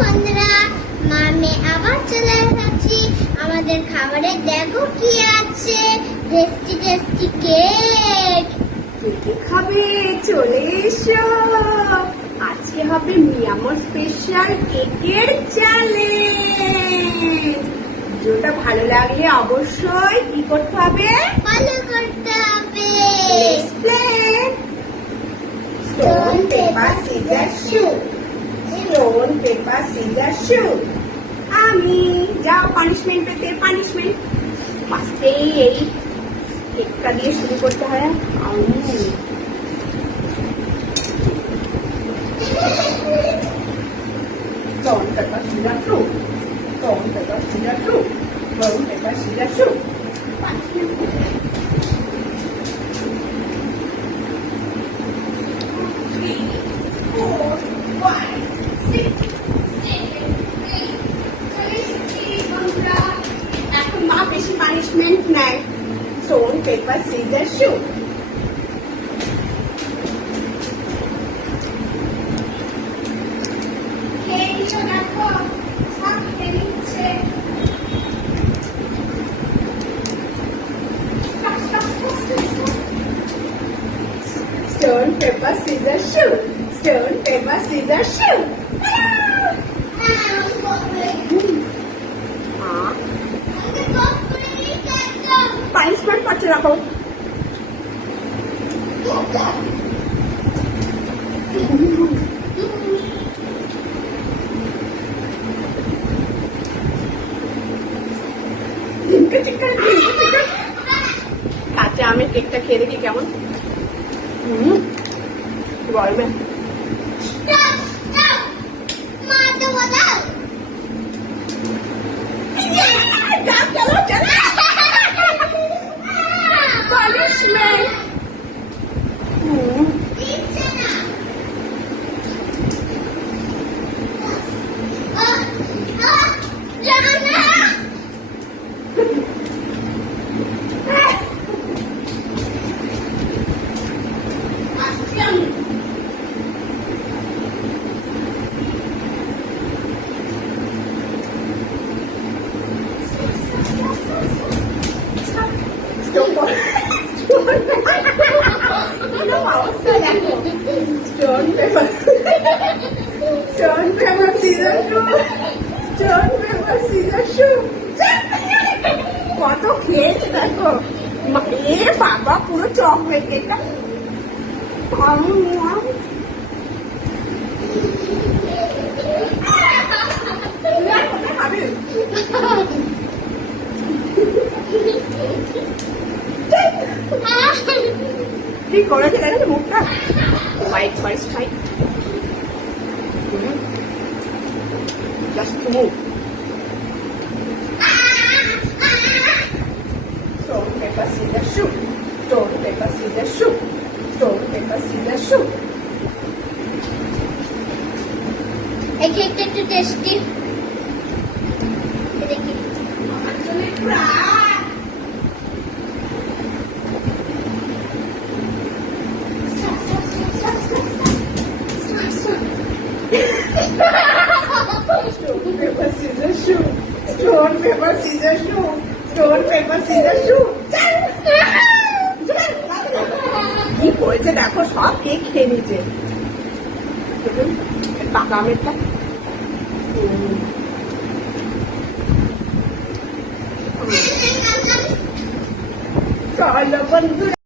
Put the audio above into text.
বন্ধুরা, আমি আবার চলে এসেছি। আমাদের খাবারে দেখো কি আছে, টেস্টি টেস্টি কেক। কে খাবে? চলে এসো। আজকে হবে মিয়ামোর স্পেশাল কেকের চ্যালেঞ্জ। ভিডিওটা ভালো লাগলে অবশ্যই কি করতে হবে? ফলো করতে হবে। Stone paper scissor shoot. Stone paper scissor shoot. আমি যাও পানিশমেন্ট পেতে। পানিশমেন্ট ফার্স্টেই এই কেকটা দিয়ে শুরু করতে হয়। Stone paper scissor shoot. Stone paper scissor shoot. Stone paper scissor shoot. 3, 4, 5, 6, 7, 8. এখন মা বেশি পানিশমেন্ট নেয়। Stone paper scissor shoot. Stone paper scissors shoot. Stone paper scissors shoot. Punishment পাচ্ছে রাখো। কাঁচা আমের কেকটা খেয়ে দেখি কেমন। গরমে Stone paper scissor shoot. Stone paper scissor shoot. কত খেয়েছে দেখো। এ বাবা পুরো চকলেট কেকটা। কি করেছে দেখো মুখটা white first time just move. Stone paper scissor shoot. Stone paper scissor shoot. Stone paper scissor shoot. এই কেকটা একটু টেস্টি দেখি। Stone paper scissor shoot. Stone paper scissor shoot. Stone paper scissor shoot. কি করেছে দেখো, সব কেক খেয়ে নিচ্ছে। পাকা আমেরটা চলো বন্ধুরা।